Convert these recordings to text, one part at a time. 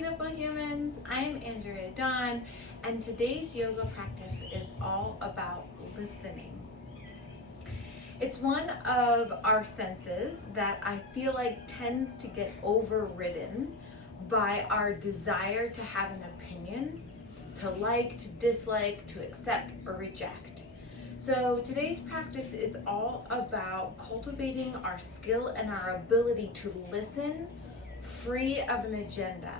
beautiful humans. I'm Andrea Dawn, and today's yoga practice is all about listening. It's one of our senses that I feel like tends to get overridden by our desire to have an opinion, to like, to dislike, to accept or reject. So today's practice is all about cultivating our skill and our ability to listen free of an agenda.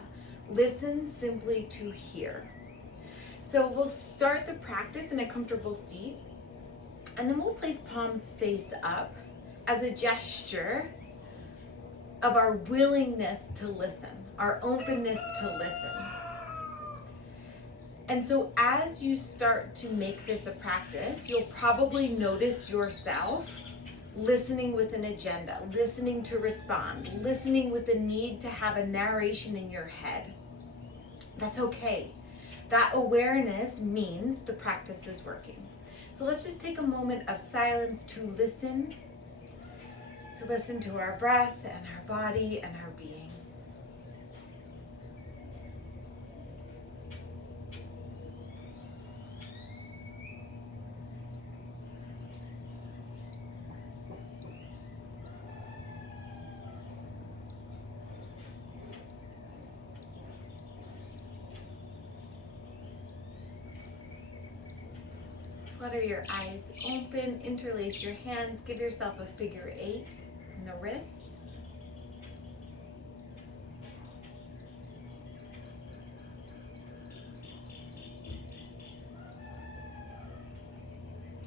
Listen simply to hear. So we'll start the practice in a comfortable seat, and then we'll place palms face up as a gesture of our willingness to listen, our openness to listen. And so as you start to make this a practice, you'll probably notice yourself listening with an agenda, listening to respond, listening with the need to have a narration in your head. That's okay. That awareness means the practice is working. So let's just take a moment of silence to listen to our breath and our body and our being. Flutter your eyes open, interlace your hands, give yourself a figure 8 in the wrists.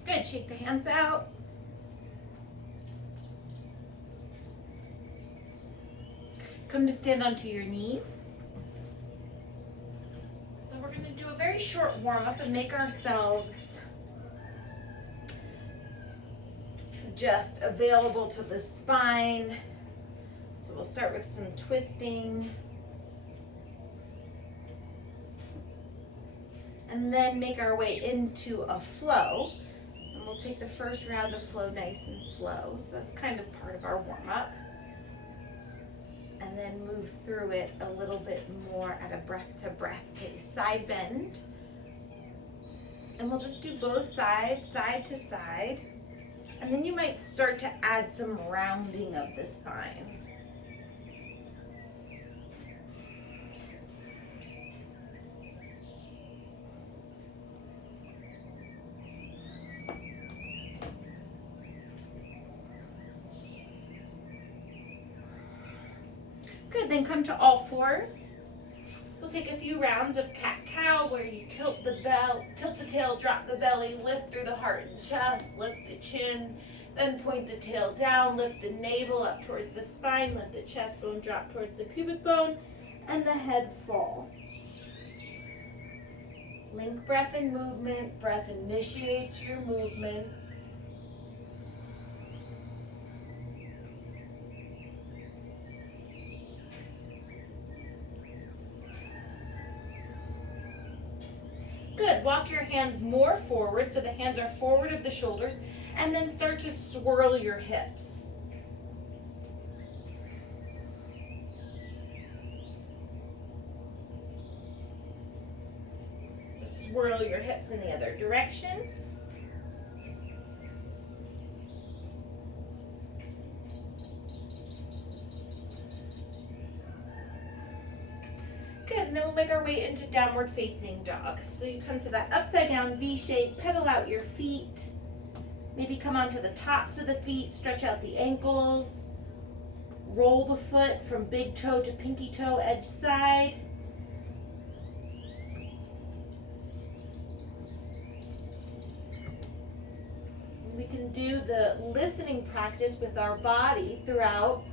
Good, shake the hands out. Come to stand onto your knees. So we're going to do a very short warm-up and make ourselves just available to the spine. So we'll start with some twisting. And then make our way into a flow. And we'll take the first round of flow nice and slow. So that's kind of part of our warm-up. And then move through it a little bit more at a breath-to-breath pace. Side bend. And we'll just do both sides, side to side. And then you might start to add some rounding of the spine. Good, then come to all fours. We'll take a few rounds of cat-cow where you tilt the tail, drop the belly, lift through the heart and chest, lift the chin, then point the tail down, lift the navel up towards the spine, let the chest bone drop towards the pubic bone, and the head fall. Link breath and movement. Breath initiates your movement. Good, walk your hands more forward so the hands are forward of the shoulders, and then start to swirl your hips. Swirl your hips in the other direction. Good, and then we'll make our way into downward facing dog. So you come to that upside down V shape, pedal out your feet. Maybe come onto the tops of the feet, stretch out the ankles. Roll the foot from big toe to pinky toe, edge side. We can do the listening practice with our body throughout,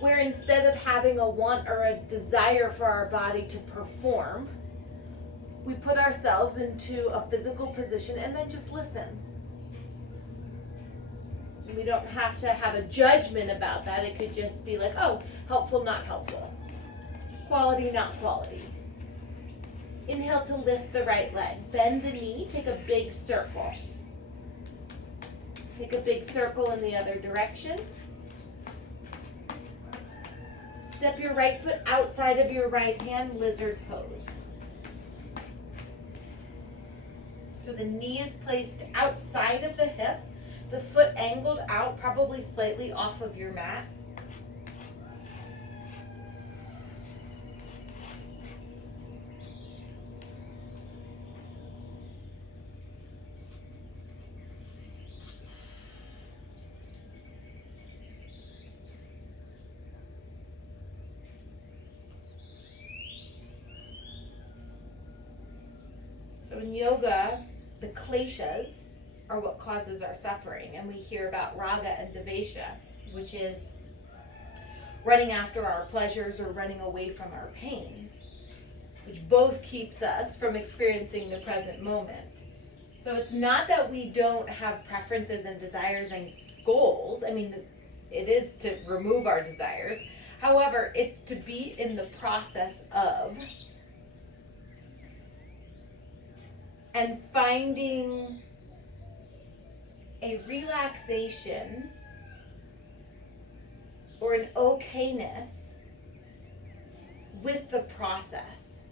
where instead of having a want or a desire for our body to perform, we put ourselves into a physical position and then just listen. We don't have to have a judgment about that. It could just be like, oh, helpful, not helpful. Quality, not quality. Inhale to lift the right leg. Bend the knee, take a big circle. Take a big circle in the other direction. Step your right foot outside of your right hand, lizard pose. So the knee is placed outside of the hip, the foot angled out, probably slightly off of your mat. So in yoga, the kleshas are what causes our suffering, and we hear about raga and devesha, which is running after our pleasures or running away from our pains, which both keeps us from experiencing the present moment. So it's not that we don't have preferences and desires and goals. I mean, it is to remove our desires. However, it's to be in the process of and finding a relaxation or an okayness with the process.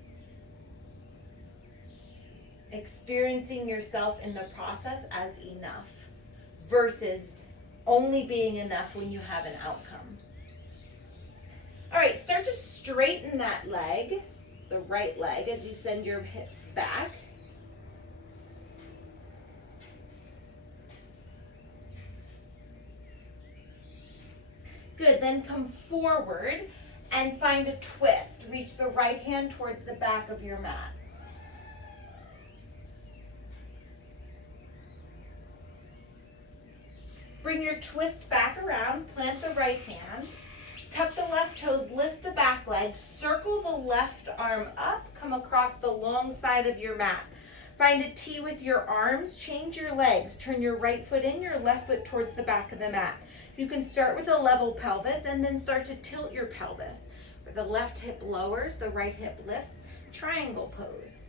Experiencing yourself in the process as enough versus only being enough when you have an outcome. All right, start to straighten that leg, the right leg, as you send your hips back. Good, then come forward and find a twist. Reach the right hand towards the back of your mat. Bring your twist back around, plant the right hand, tuck the left toes, lift the back leg, circle the left arm up, come across the long side of your mat. Find a T with your arms, change your legs, turn your right foot in, your left foot towards the back of the mat. You can start with a level pelvis and then start to tilt your pelvis. Where the left hip lowers, the right hip lifts, triangle pose.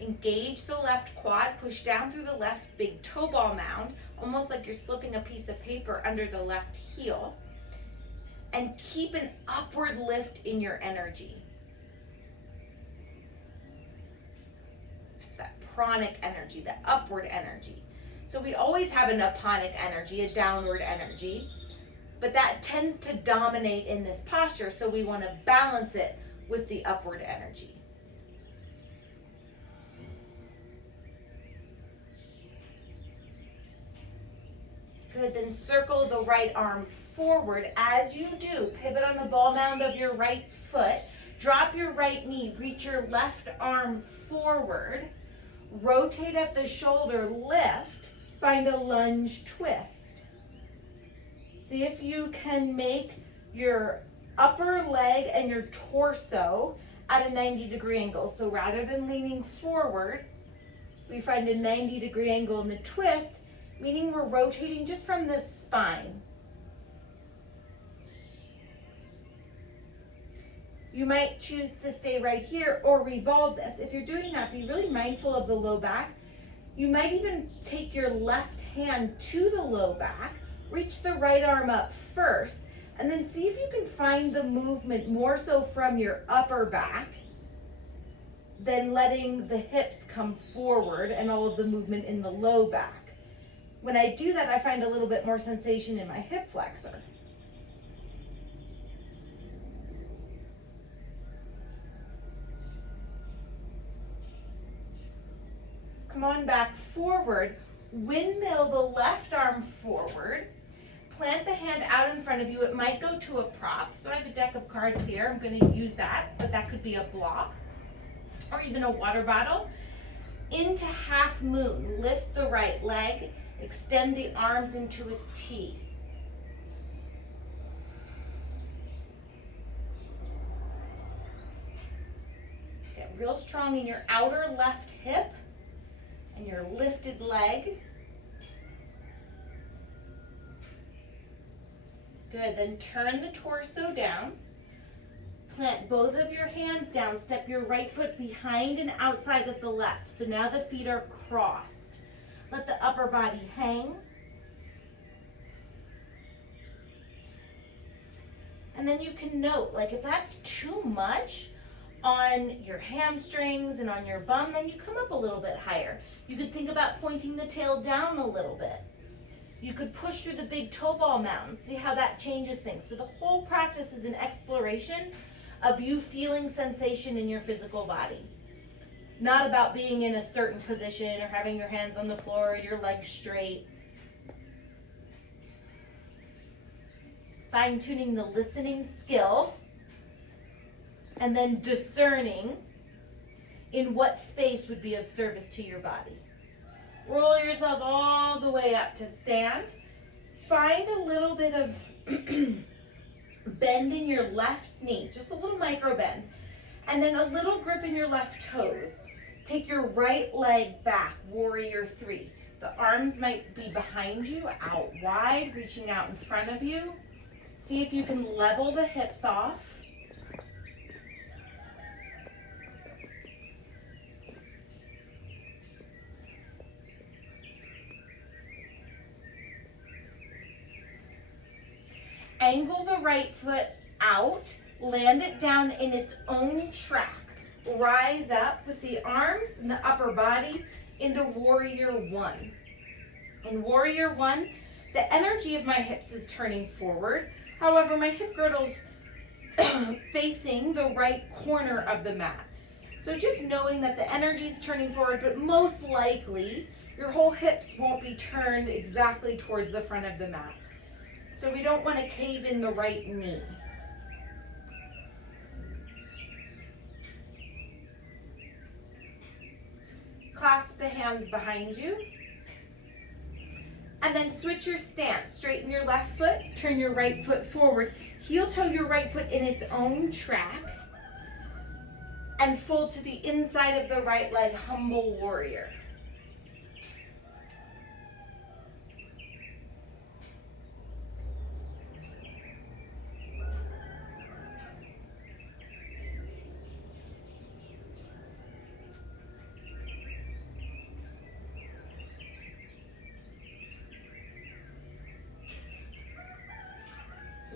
Engage the left quad, push down through the left big toe ball mound, almost like you're slipping a piece of paper under the left heel. And keep an upward lift in your energy. It's that pranic energy, the upward energy. So we always have an aponic energy, a downward energy, but that tends to dominate in this posture, so we want to balance it with the upward energy. Good, then circle the right arm forward. As you do, pivot on the ball mound of your right foot, drop your right knee, reach your left arm forward, rotate at the shoulder, lift, find a lunge twist. See if you can make your upper leg and your torso at a 90-degree angle. So rather than leaning forward, we find a 90-degree angle in the twist, meaning we're rotating just from the spine. You might choose to stay right here or revolve this. If you're doing that, be really mindful of the low back. You might even take your left hand to the low back, reach the right arm up first, and then see if you can find the movement more so from your upper back than letting the hips come forward and all of the movement in the low back. When I do that, I find a little bit more sensation in my hip flexor. Come on back forward, windmill the left arm forward, plant the hand out in front of you. It might go to a prop. So I have a deck of cards here. I'm going to use that, but that could be a block or even a water bottle. Into half moon, lift the right leg, extend the arms into a T. Get real strong in your outer left hip and your lifted leg. Good, then turn the torso down. Plant both of your hands down. Step your right foot behind and outside of the left. So now the feet are crossed. Let the upper body hang. And then you can note, like if that's too much on your hamstrings and on your bum, then you come up a little bit higher. You could think about pointing the tail down a little bit. You could push through the big toe ball mountain, see how that changes things. So the whole practice is an exploration of you feeling sensation in your physical body. Not about being in a certain position or having your hands on the floor or your legs straight. Fine-tuning the listening skill and then discerning in what space would be of service to your body. Roll yourself all the way up to stand. Find a little bit of bend in your left knee, just a little micro bend, and then a little grip in your left toes. Take your right leg back, warrior three. The arms might be behind you, out wide, reaching out in front of you. See if you can level the hips off. Angle the right foot out, land it down in its own track. Rise up with the arms and the upper body into warrior one. In warrior one, the energy of my hips is turning forward. However, my hip girdle's facing the right corner of the mat. So just knowing that the energy is turning forward, but most likely your whole hips won't be turned exactly towards the front of the mat. So we don't want to cave in the right knee. Clasp the hands behind you. And then switch your stance. Straighten your left foot, turn your right foot forward. Heel toe your right foot in its own track. And fold to the inside of the right leg, humble warrior.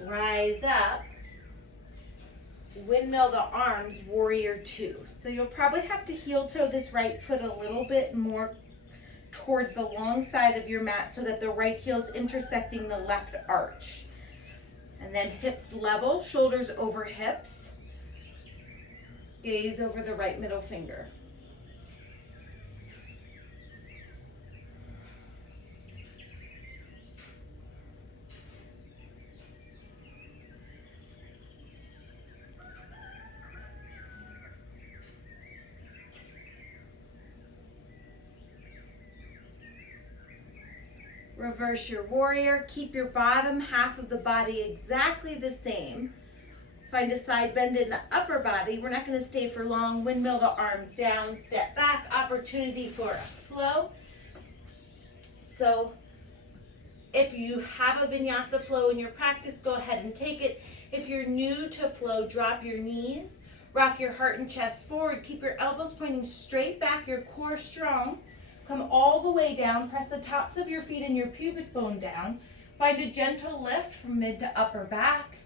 Rise up, windmill the arms, warrior two. So you'll probably have to heel toe this right foot a little bit more towards the long side of your mat so that the right heel's intersecting the left arch. And then hips level, shoulders over hips, gaze over the right middle finger. Reverse your warrior. Keep your bottom half of the body exactly the same. Find a side bend in the upper body. We're not going to stay for long. Windmill the arms down, step back, opportunity for a flow. So if you have a vinyasa flow in your practice, go ahead and take it. If you're new to flow, drop your knees, rock your heart and chest forward. Keep your elbows pointing straight back, your core strong. Come all the way down, press the tops of your feet and your pubic bone down. Find a gentle lift from mid to upper back.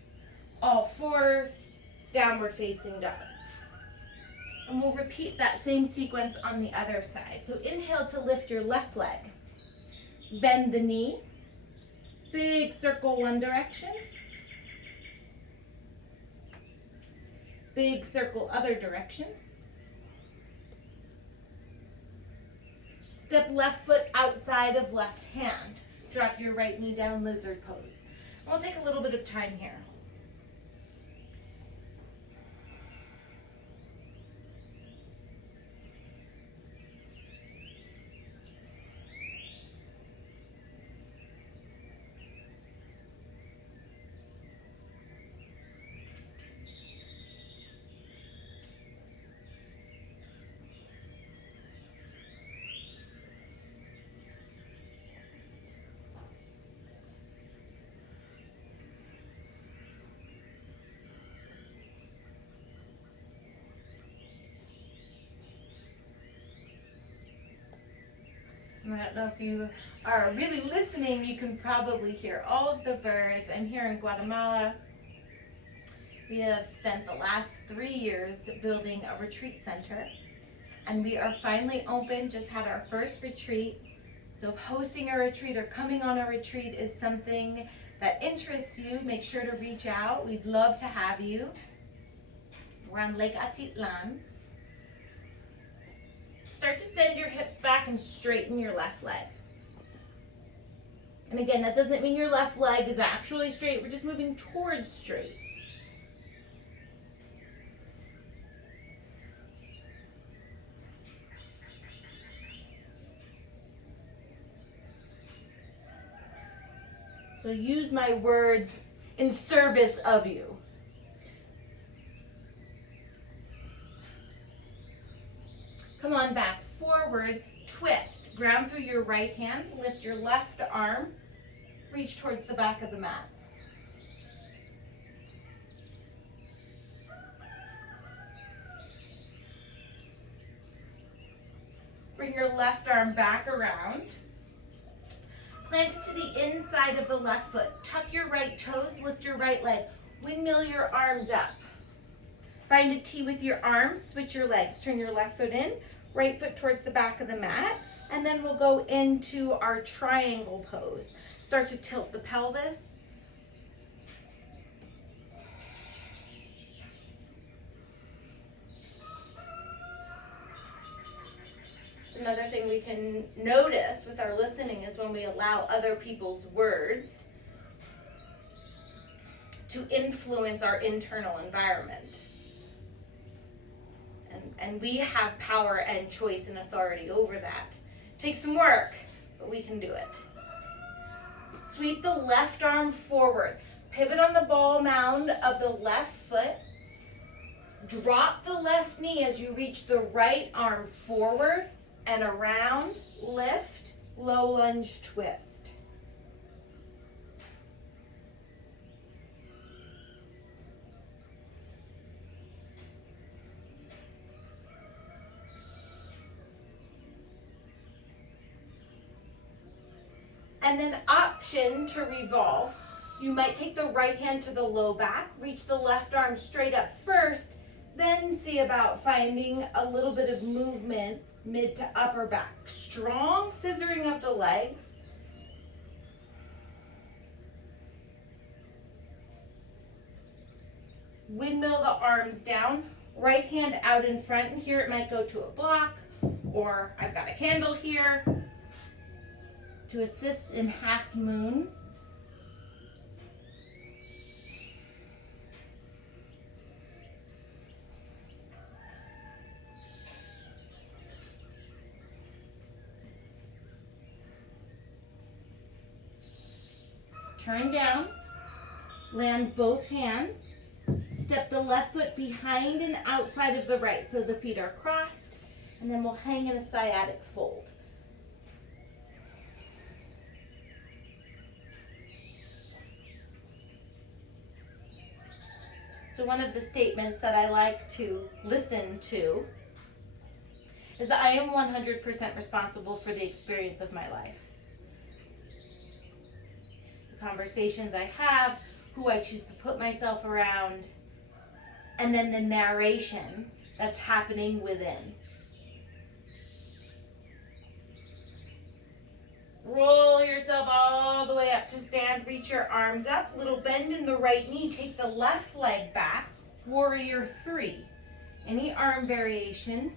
All fours, downward facing dog. And we'll repeat that same sequence on the other side. So inhale to lift your left leg. Bend the knee. Big circle one direction. Big circle other direction. Step left foot outside of left hand. Drop your right knee down, lizard pose. And we'll take a little bit of time here. I don't know if you are really listening, you can probably hear all of the birds. I'm here in Guatemala. We have spent the last 3 years building a retreat center, and we are finally open, just had our first retreat. So if hosting a retreat or coming on a retreat is something that interests you, make sure to reach out. We'd love to have you. We're on Lake Atitlan. Start to send your hips back and straighten your left leg. And again, that doesn't mean your left leg is actually straight. We're just moving towards straight. So use my words in service of you. Come on back, forward, twist. Ground through your right hand, lift your left arm, reach towards the back of the mat. Bring your left arm back around. Plant it to the inside of the left foot. Tuck your right toes, lift your right leg. Windmill your arms up. Find a T with your arms, switch your legs. Turn your left foot in, right foot towards the back of the mat, and then we'll go into our triangle pose. Start to tilt the pelvis. Another thing we can notice with our listening is when we allow other people's words to influence our internal environment. And we have power and choice and authority over that. Takes some work, but we can do it. Sweep the left arm forward. Pivot on the ball mound of the left foot. Drop the left knee as you reach the right arm forward and around, lift, low lunge twist. And then option to revolve. You might take the right hand to the low back, reach the left arm straight up first, then see about finding a little bit of movement mid to upper back. Strong scissoring of the legs. Windmill the arms down, right hand out in front, and here it might go to a block, or I've got a candle here to assist in half moon. Turn down, land both hands, step the left foot behind and outside of the right so the feet are crossed, and then we'll hang in a sciatic fold. So one of the statements that I like to listen to is that I am 100% responsible for the experience of my life. Conversations I have, who I choose to put myself around, and then the narration that's happening within. Roll yourself all the way up to stand, reach your arms up, little bend in the right knee, take the left leg back, warrior 3. Any arm variation.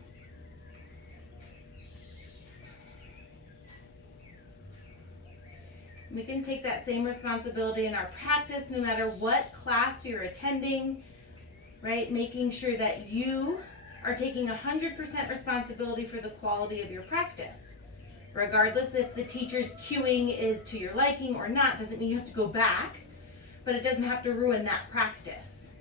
We can take that same responsibility in our practice, no matter what class you're attending, right? Making sure that you are taking 100% responsibility for the quality of your practice. Regardless if the teacher's cueing is to your liking or not, doesn't mean you have to go back, but it doesn't have to ruin that practice.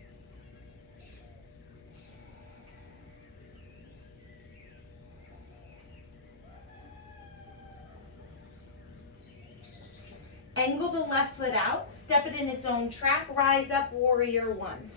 Angle the left foot out, step it in its own track, rise up, warrior 1.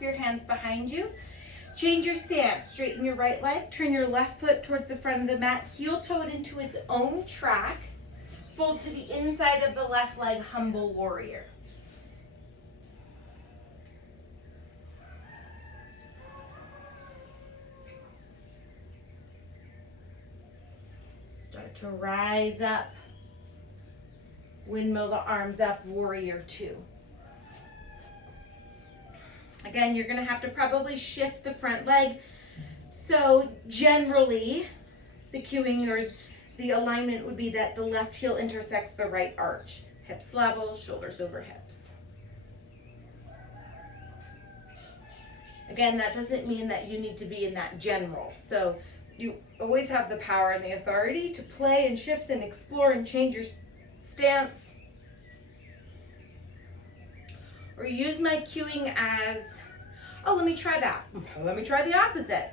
clasp your hands behind you. Change your stance. Straighten your right leg. Turn your left foot towards the front of the mat. Heel toe it into its own track. Fold to the inside of the left leg, humble warrior. Start to rise up. Windmill the arms up, warrior two. Again, you're gonna have to probably shift the front leg. So generally, the cueing or the alignment would be that the left heel intersects the right arch. Hips level, shoulders over hips. Again, that doesn't mean that you need to be in that general. So you always have the power and the authority to play and shift and explore and change your stance. Or use my cueing as, oh, let me try that. Let me try the opposite.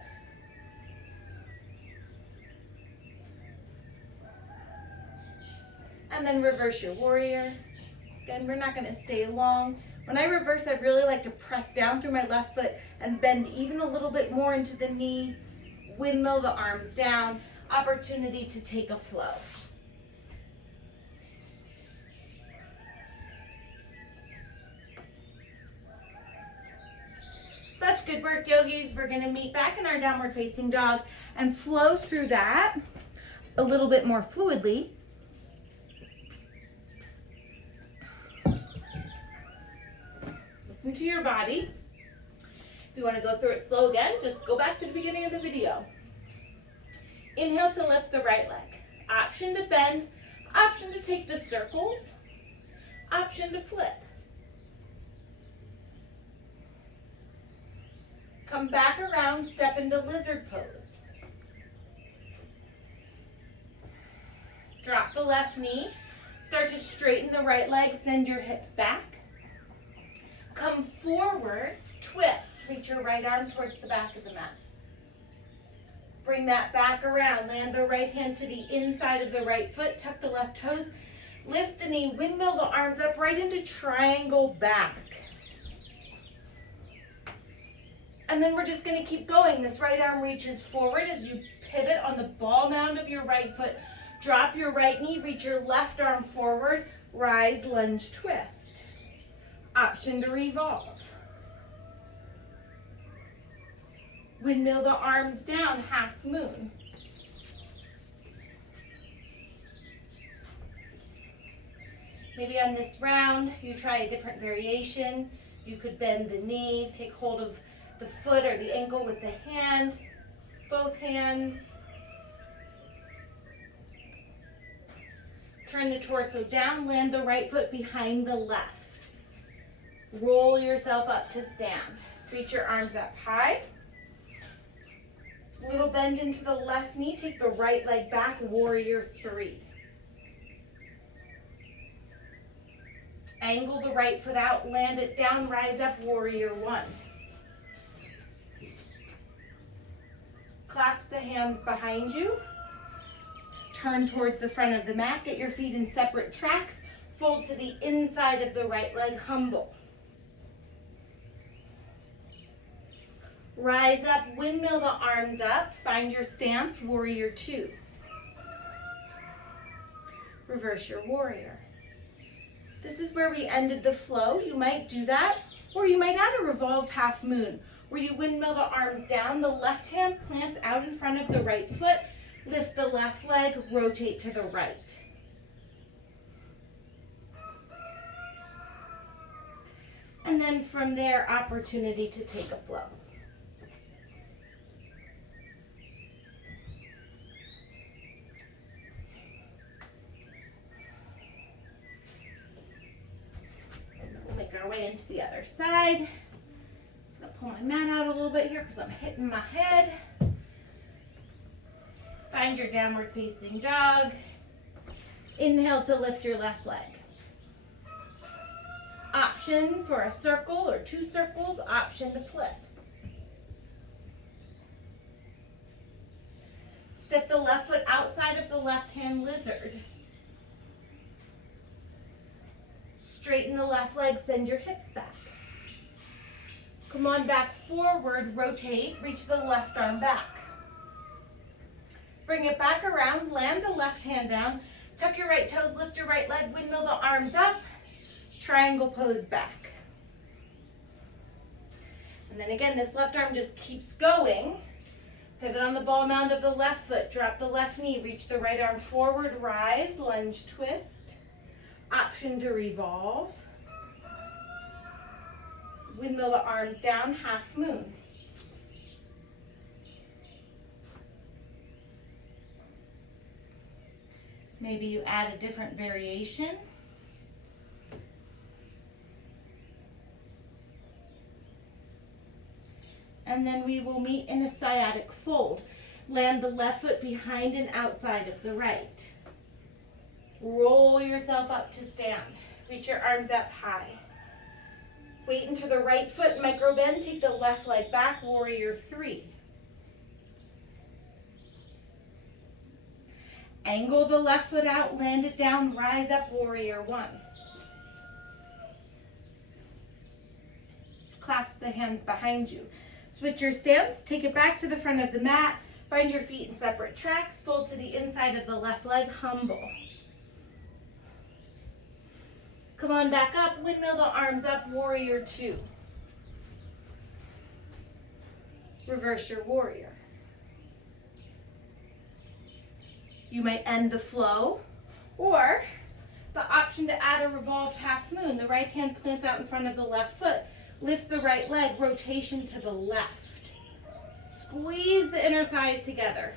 And then reverse your warrior. Again, we're not gonna stay long. When I reverse, I really like to press down through my left foot and bend even a little bit more into the knee. Windmill the arms down. Opportunity to take a flow. Such good work, yogis. We're gonna meet back in our downward facing dog and flow through that a little bit more fluidly. Listen to your body. If you want to go through it slow again, just go back to the beginning of the video. Inhale to lift the right leg. Option to bend, option to take the circles, option to flip. Come back around, step into lizard pose. Drop the left knee, start to straighten the right leg, send your hips back. Come forward, twist, reach your right arm towards the back of the mat. Bring that back around, land the right hand to the inside of the right foot, tuck the left toes, lift the knee, windmill the arms up right into triangle back. And then we're just gonna keep going. This right arm reaches forward as you pivot on the ball mound of your right foot. Drop your right knee, reach your left arm forward, rise, lunge, twist. Option to revolve. Windmill the arms down, half moon. Maybe on this round, you try a different variation. You could bend the knee, take hold of the foot or the ankle with the hand, both hands. Turn the torso down, land the right foot behind the left. Roll yourself up to stand. Reach your arms up high. Little bend into the left knee, take the right leg back, warrior three. Angle the right foot out, land it down, rise up, warrior one. Clasp the hands behind you. Turn towards the front of the mat. Get your feet in separate tracks. Fold to the inside of the right leg, humble. Rise up, windmill the arms up. Find your stance, warrior two. Reverse your warrior. This is where we ended the flow. You might do that, or you might add a revolved half moon, where you windmill the arms down, the left hand plants out in front of the right foot, lift the left leg, rotate to the right. And then from there, opportunity to take a flow. We'll make our way into the other side. I'm gonna pull my mat out a little bit here because I'm hitting my head. Find your downward facing dog. Inhale to lift your left leg. Option for a circle or two circles, option to flip. Step the left foot outside of the left hand lizard. Straighten the left leg, send your hips back. Come on back forward, rotate, reach the left arm back. Bring it back around, land the left hand down, tuck your right toes, lift your right leg, windmill the arms up, triangle pose back. And then again, this left arm just keeps going. Pivot on the ball mound of the left foot, drop the left knee, reach the right arm forward, rise, lunge twist, option to revolve. Windmill the arms down, half moon. Maybe you add a different variation. And then we will meet in a sciatic fold. Land the left foot behind and outside of the right. Roll yourself up to stand. Reach your arms up high. Weight into the right foot, micro bend, take the left leg back, warrior three. Angle the left foot out, land it down, rise up, warrior one. Clasp the hands behind you. Switch your stance, take it back to the front of the mat, find your feet in separate tracks, fold to the inside of the left leg, humble. Come on back up, windmill the arms up, warrior two. Reverse your warrior. You might end the flow, or the option to add a revolved half moon. The right hand plants out in front of the left foot. Lift the right leg, rotation to the left. Squeeze the inner thighs together.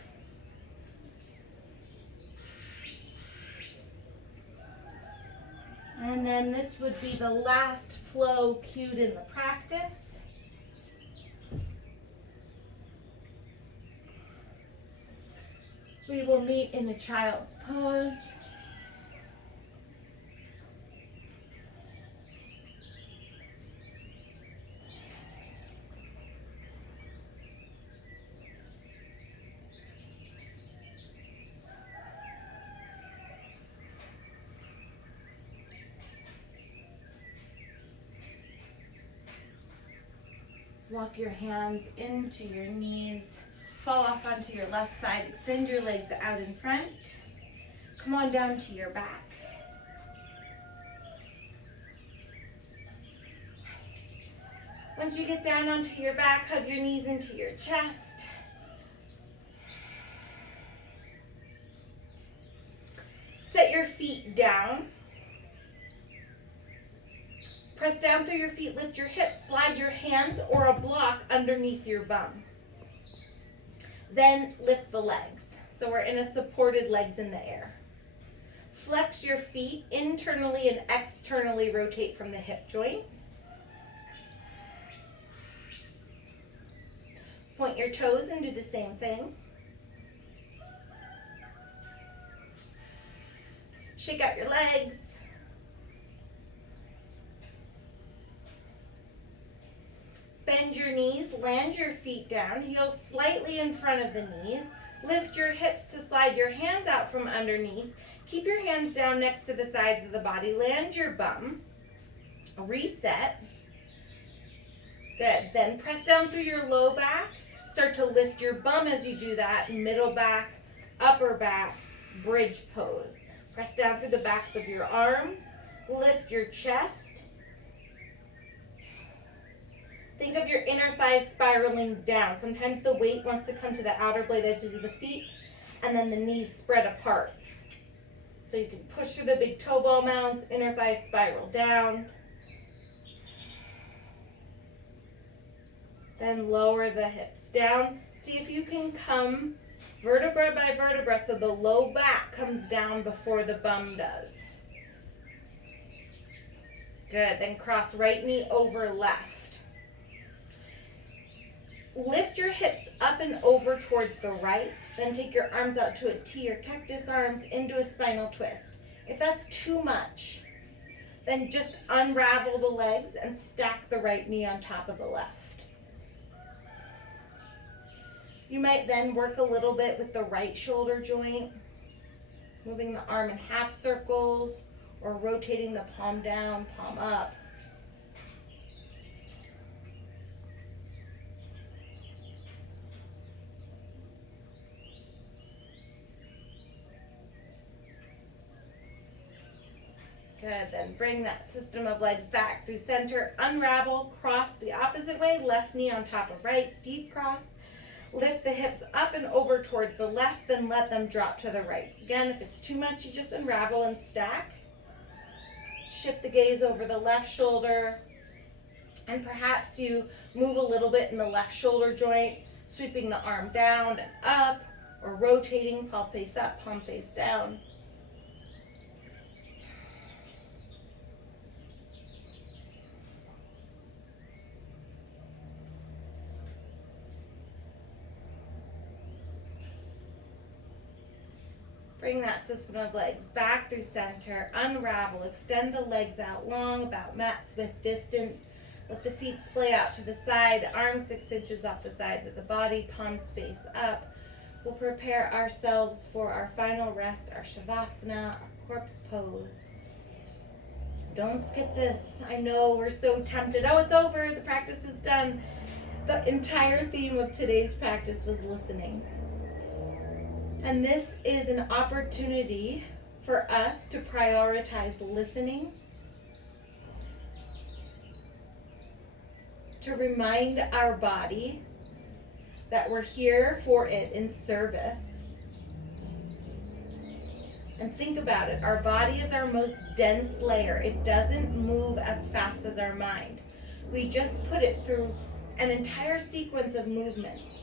And then this would be the last flow cued in the practice. We will meet in a child's pose. Walk your hands into your knees. Fall off onto your left side. Extend your legs out in front. Come on down to your back. Once you get down onto your back, hug your knees into your chest. Set your feet down. Press down through your feet, lift your hips, slide your hands or a block underneath your bum. Then lift the legs. So we're in a supported legs in the air. Flex your feet internally and externally rotate from the hip joint. Point your toes and do the same thing. Shake out your legs. Bend your knees, land your feet down, heels slightly in front of the knees. Lift your hips to slide your hands out from underneath. Keep your hands down next to the sides of the body. Land your bum. Reset. Good. Then press down through your low back. Start to lift your bum as you do that. Middle back, upper back, bridge pose. Press down through the backs of your arms. Lift your chest. Think of your inner thighs spiraling down. Sometimes the weight wants to come to the outer blade edges of the feet, and then the knees spread apart. So you can push through the big toe ball mounds, inner thighs spiral down. Then lower the hips down. See if you can come vertebra by vertebra so the low back comes down before the bum does. Good. Then cross right knee over left. Lift your hips up and over towards the right, then take your arms out to a T or cactus arms into a spinal twist. If that's too much, then just unravel the legs and stack the right knee on top of the left. You might then work a little bit with the right shoulder joint, moving the arm in half circles or rotating the palm down, palm up. Good, then bring that system of legs back through center, unravel, cross the opposite way, left knee on top of right, deep cross. Lift the hips up and over towards the left, then let them drop to the right. Again, if it's too much, you just unravel and stack. Shift the gaze over the left shoulder, and perhaps you move a little bit in the left shoulder joint, sweeping the arm down and up, or rotating, palm face up, palm face down. Bring that system of legs back through center, unravel, extend the legs out long, about mat width distance. Let the feet splay out to the side, arms 6 inches off the sides of the body, palms face up. We'll prepare ourselves for our final rest, our savasana, our corpse pose. Don't skip this. I know we're so tempted. Oh, it's over. The practice is done. The entire theme of today's practice was listening. And this is an opportunity for us to prioritize listening, to remind our body that we're here for it in service. And think about it, our body is our most dense layer. It doesn't move as fast as our mind. We just put it through an entire sequence of movements.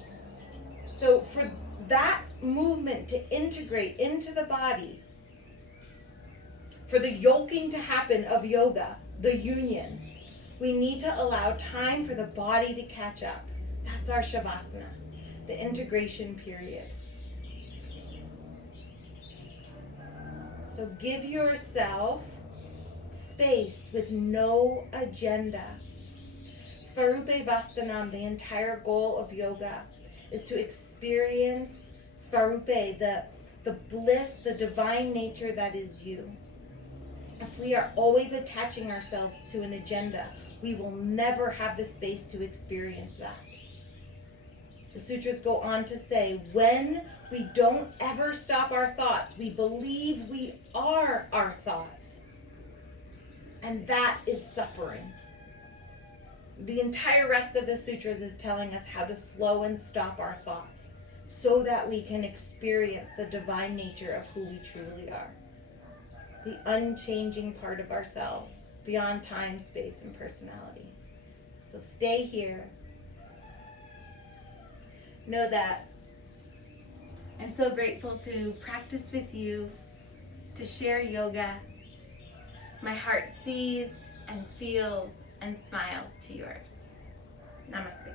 So for that movement to integrate into the body, for the yoking to happen of yoga, the union, we need to allow time for the body to catch up. That's our shavasana, the integration period. So give yourself space with no agenda. Svarupe Vastanam, the entire goal of yoga, is to experience Svarupe, the bliss, the divine nature that is you. If we are always attaching ourselves to an agenda, we will never have the space to experience that. The sutras go on to say, when we don't ever stop our thoughts, we believe we are our thoughts. And that is suffering. The entire rest of the sutras is telling us how to slow and stop our thoughts so that we can experience the divine nature of who we truly are. The unchanging part of ourselves beyond time, space, and personality. So stay here. Know that I'm so grateful to practice with you, to share yoga. My heart sees and feels and smiles to yours. Namaste.